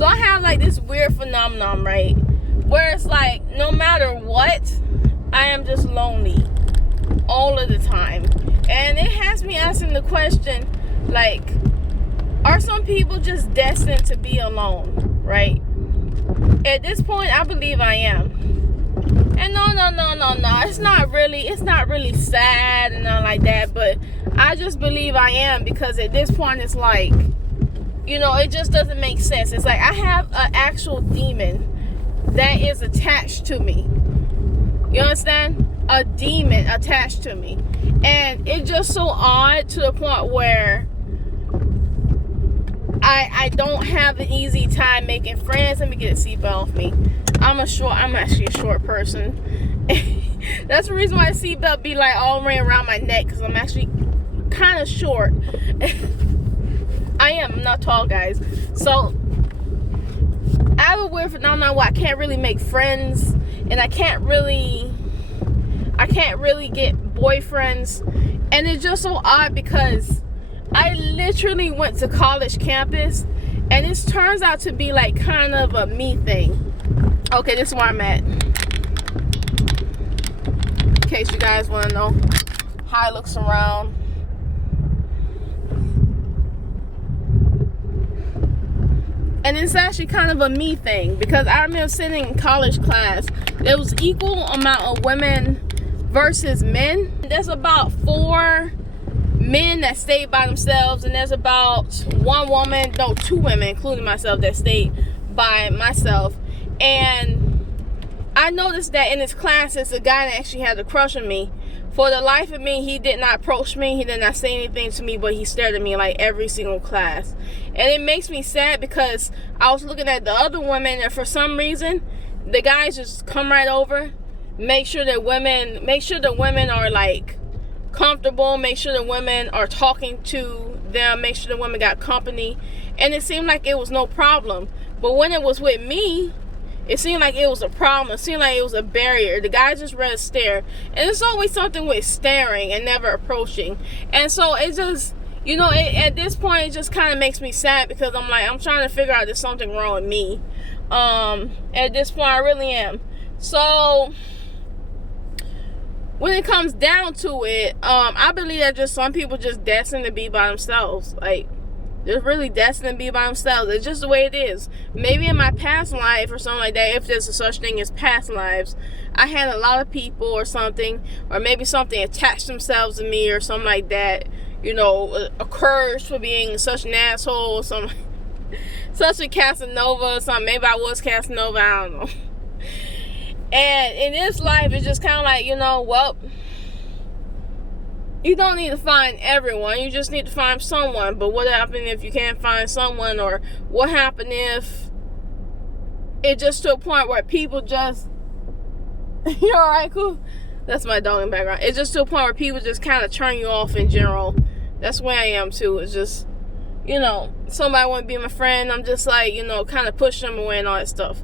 So I have like this weird phenomenon, right, where it's like no matter what, I am just lonely all of the time. And it has me asking the question, like, are some people just destined to be alone, right? At this point, I believe I am. And no, it's not really sad and nothing like that, but I just believe I am, because at this point it's like, it just doesn't make sense. It's like I have an actual demon that is attached to me. You understand? A demon attached to me. And it's just so odd to the point where I don't have an easy time making friends. Let me get a seatbelt off me. I'm actually a short person. That's the reason why the seatbelt be like all around my neck, because I'm actually kind of short. I'm not tall, guys. So I have a weird phenomenon where I can't really make friends, and I can't really get boyfriends. And it's just so odd, because I literally went to college campus, and it turns out to be like kind of a me thing. Okay, this is where I'm at, in case you guys want to know how it looks around. And it's actually kind of a me thing, because I remember sitting in college class, there was equal amount of women versus men. There's about 4 men that stayed by themselves, and there's about 2 women, including myself, that stayed by myself. And I noticed that in this class, there's a guy that actually had a crush on me. For the life of me, he did not approach me, he did not say anything to me, but he stared at me like every single class. And it makes me sad, because I was looking at the other women, and for some reason the guys just come right over, make sure the women are like comfortable, make sure the women are talking to them, make sure the women got company, and it seemed like it was no problem. But when it was with me, it seemed like it was a problem. It seemed like it was a barrier. The guys just rather stare, and it's always something with staring and never approaching. And so it just, at this point, it just kind of makes me sad, because I'm like, I'm trying to figure out there's something wrong with me. At this point, I really am. So when it comes down to it, I believe that just some people just destined to be by themselves. Like, they're really destined to be by themselves. It's just the way it is. Maybe in my past life or something like that, if there's a such thing as past lives, I had a lot of people or something, or maybe something attached themselves to me or something like that. A curse for being such an asshole or something. Such a Casanova or something. Maybe I was Casanova, I don't know. And in this life, it's just kind of like, well, you don't need to find everyone. You just need to find someone. But what happens if you can't find someone? Or what happens if it just to a point where people just... You're alright, cool? That's my dog in the background. It's just to a point where people just kind of turn you off in general. That's where I am too. It's just, somebody want to be my friend. I'm just like, kind of push them away and all that stuff.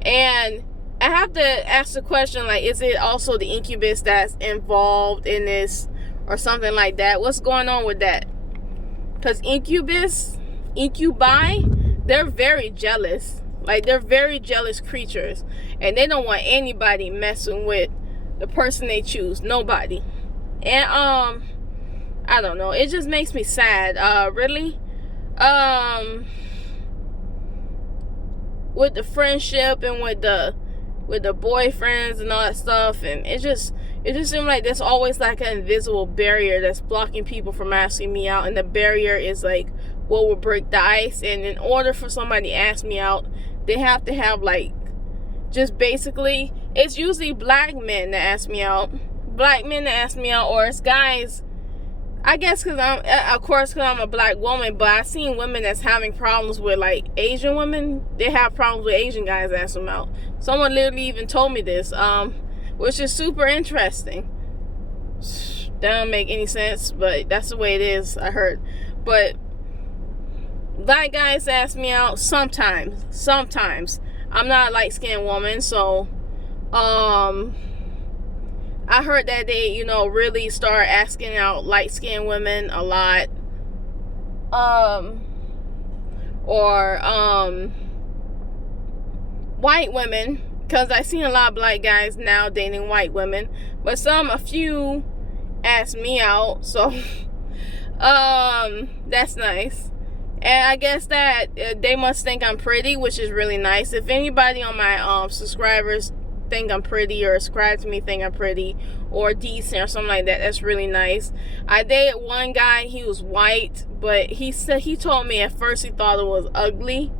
And I have to ask the question, like, is it also the incubus that's involved in this? Or something like that. What's going on with that? Because incubi, they're very jealous. Like, they're very jealous creatures. And they don't want anybody messing with the person they choose. Nobody. And, I don't know. It just makes me sad. Really. With the friendship and with the boyfriends and all that stuff. And it just seems like there's always like an invisible barrier that's blocking people from asking me out, and the barrier is like what will break the ice. And in order for somebody to ask me out, they have to have like, just basically, it's usually black men that ask me out, or it's guys. I guess because I'm a black woman, but I've seen women that's having problems with like Asian women. They have problems with Asian guys that ask them out. Someone literally even told me this, which is super interesting. That don't make any sense, but that's the way it is, I heard. But black guys ask me out sometimes. I'm not a light-skinned woman, so I heard that they, really start asking out light-skinned women a lot. white women, because I seen a lot of black guys now dating white women, but a few asked me out, so that's nice. And I guess that they must think I'm pretty, which is really nice. If anybody on my subscribers think I'm pretty, or subscribe to me think I'm pretty or decent or something like that, that's really nice. I dated one guy, he was white, but he told me at first he thought it was ugly,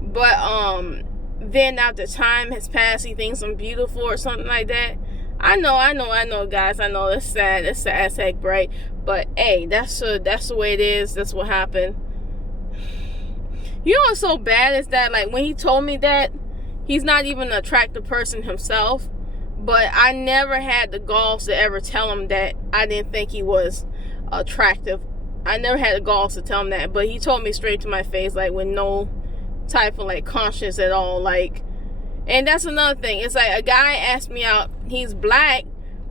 but then after time has passed, he thinks I'm beautiful or something like that. I know, guys. I know it's sad as heck, right? But hey, that's the way it is. That's what happened. You know what's so bad is that, like, when he told me that, he's not even an attractive person himself, but I never had the balls to ever tell him that I didn't think he was attractive. I never had the balls to tell him that, but he told me straight to my face, like, with no type of like conscience at all, like. And that's another thing. It's like a guy asked me out, he's black,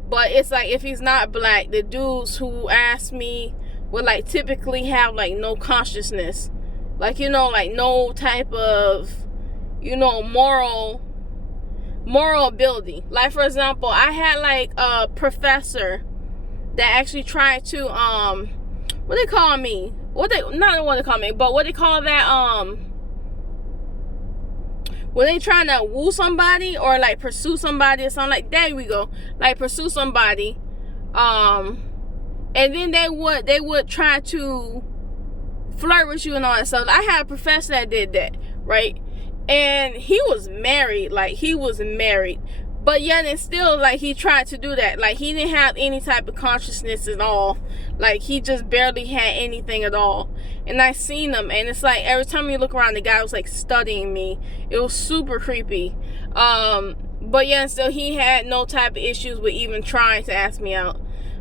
but it's like if he's not black, the dudes who ask me would like typically have like no consciousness, like, you know, like no type of, you know, moral ability. Like, for example, I had like a professor that actually tried to what they call me, but what they call that, when they trying to woo somebody or like pursue somebody or something, like, there we go, like pursue somebody, and then they would try to flirt with you and all that stuff. I had a professor that did that, right? And he was married, but yet and still, like, he tried to do that. Like, he didn't have any type of consciousness at all. Like, he just barely had anything at all. And I seen him, and it's like every time you look around, the guy was like studying me. It was super creepy. But yeah, still, he had no type of issues with even trying to ask me out.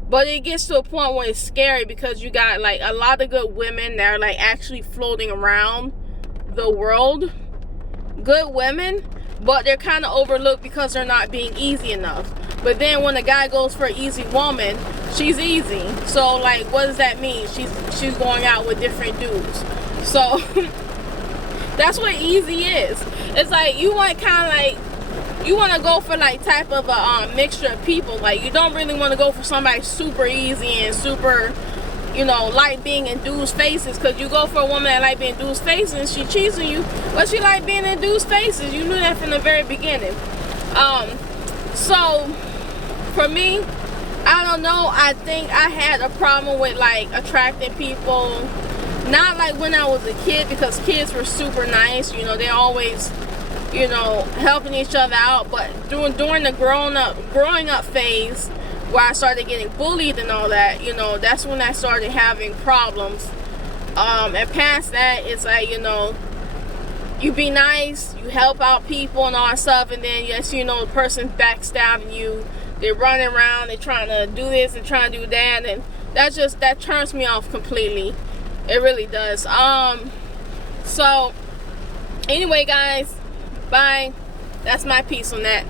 But it gets to a point where it's scary, because you got like a lot of good women that are like actually floating around the world. Good women, but they're kind of overlooked because they're not being easy enough. But then when a guy goes for an easy woman, she's easy. So like, what does that mean? She's going out with different dudes. So that's what easy is. It's like you want kind of like, you want to go for like type of a mixture of people. Like, you don't really want to go for somebody super easy and super, you know, like being in dudes' faces, because you go for a woman that like being in dudes' faces and she cheats on you, but she like being in dudes' faces. You knew that from the very beginning. So for me, I don't know, I think I had a problem with like attracting people, not like when I was a kid, because kids were super nice, you know, they always, you know, helping each other out. But during the growing up phase, where I started getting bullied and all that, you know, that's when I started having problems. And past that, it's like, you know, you be nice, you help out people and all that stuff, and then yes, you know, the person's backstabbing you, they're running around, they're trying to do this and trying to do that, and that turns me off completely. It really does. So anyway, guys, bye. That's my piece on that.